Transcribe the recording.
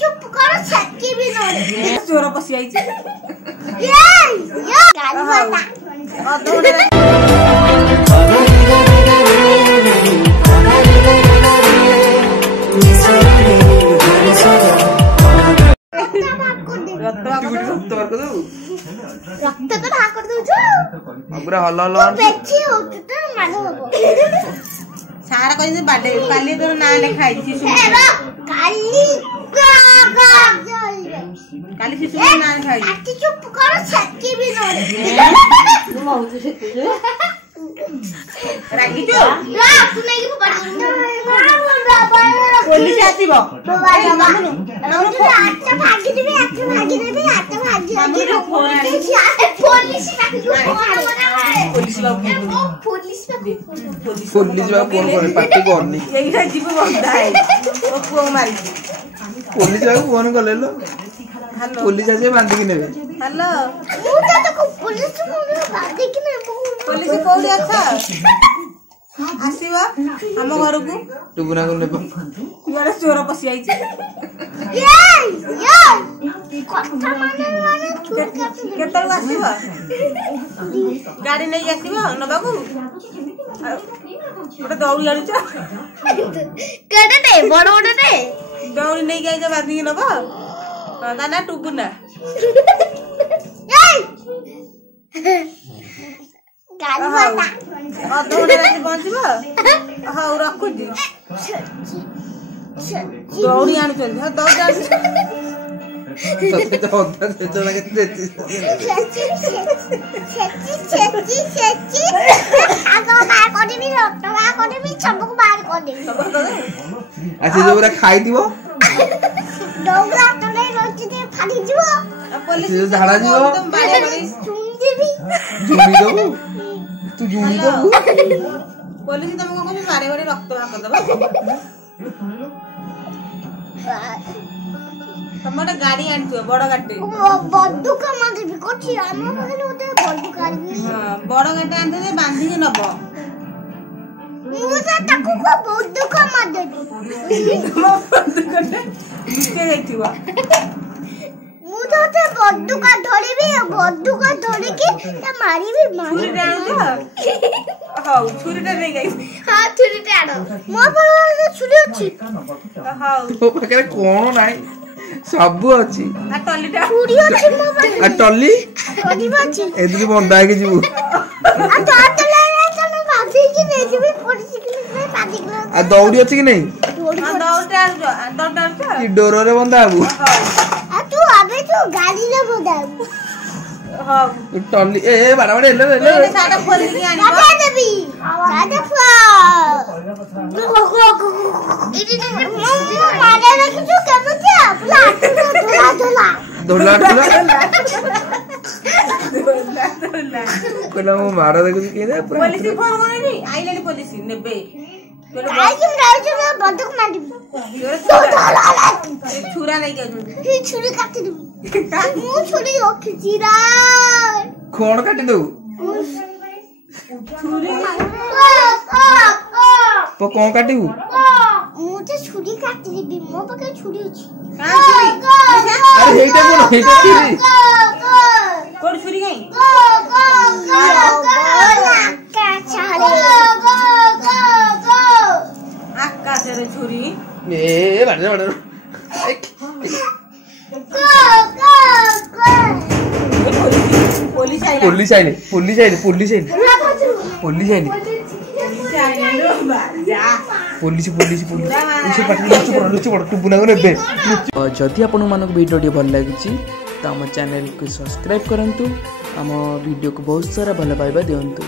चुप करो छक्की भी नोड़े चोर पसी आई ये गाड़ी वाला रक्त तो भाग कर दो जो अगरा हल्ला हल्ला पेची हो तो मानो हो सारा कहि से बाडे काली तो ना लिखाई छी काली काली शिशु ना लिखाई आती चुप करो छक्की भी नोड़े रागी जो ला तू नहीं की पुलिस आसीबो मामू आटा भागी देबे आटा भागी पुलिस बा फोन करे पार्टी करनी एइठा जीव बंदा है ओ पुओ मारी पुलिस बा फोन करले लो हेलो पुलिस आसे बांधी के नेबे हेलो मुझे तो पुलिस को बांधी के नहीं पुलिस कोडी अच्छा आसीबा हम घर को टुबुना को नेबो यार चोर पसी आई ये कथा माने केतल आसीबा गाड़ी नहीं आसीबा नबाकू ओटा दौड़ी आलु छ केडे बड़ बड़े दौड़ी नहीं गई जब आदमी नबा ना टुबुना गाड़ी वाला अधोड़े राति पहुंचबो हाउ रखु दी दौड़ी आनु चल दौड़ जा सत्य तो होता है तो लगे देती छेची आगो बाहर कोडी भी रक्त बाहर कोडी भी सबको बाहर कोडी अच्छा जो पूरा खाई दिबो डोगरा तो नहीं रोटी दे फाड़ी जीवो पुलिस जो झाड़ा जीवो तुम बारे बारे सुनदी भी जुनी दबो तू जुनी दबो पुलिस तुमको को बारे बारे रक्त भाग दबा तमरा गाड़ी आनतो बड़ गाड़ी बड्डू का मादे भी कोठी हम कहले ओते बड्डू गाड़ी हां बड़ गाड़ी आनतो जे बांधी के नबो मुझे ताको को बड्डू का मादे निके जाइतिबा मुझे तो बड्डू का धरी भी बड्डू का धरी के त मारी भी छुरी डालो हां छुरी टा नहीं गई हां छुरी टा आनो मो पर छुरी अछि हां तो पकरे कोन नाही सब अछि आ टल्लीटा छुरी अछि मो पर आ टल्ली टल्ली अछि एदरी बंदा के जीवु आ तो टल्ली तो मैं भागी के नहीं जीवी पुलिस के लिए भागी के आ दौड़ी अछि कि नहीं हां दौड़टा दौड़टा कि डोरो रे बंदा आबू आ तू अबे तू गाड़ी ले बोदाऊ हां टल्ली ए बाड़ा बाड़ा ले सादा खोल के आनी बाबा देवी सादा फा इडी ने मारे रखी तू केबे क्या दोला कोला मो मारा देखु कि ने पुलिस फोन करनी आइलेनी पुलिस नेबे आई तुम राजू में बंदूक मार दी छुरा नहीं के ये छुरी काट दी मु छुरी रखी जीरा कोन काटी दो छुरी तो कोन काटिबू मुझे छुरी काट दी बिमो पके छुरी अछि अरे हेटा कोन हेटा छुरी कोन छुरी गई आकाश रे छुरी ए बाड़ा बाड़ा पुलिस आई पुलिस आइले पुलिस लुचि पड़ टुबुना को नेबे जदि आपन मानक वीडियो भल लागिछि त हम चैनल को सब्सक्राइब करंतु हम वीडियो को बहुत सारा भल पाइबा दियंतु।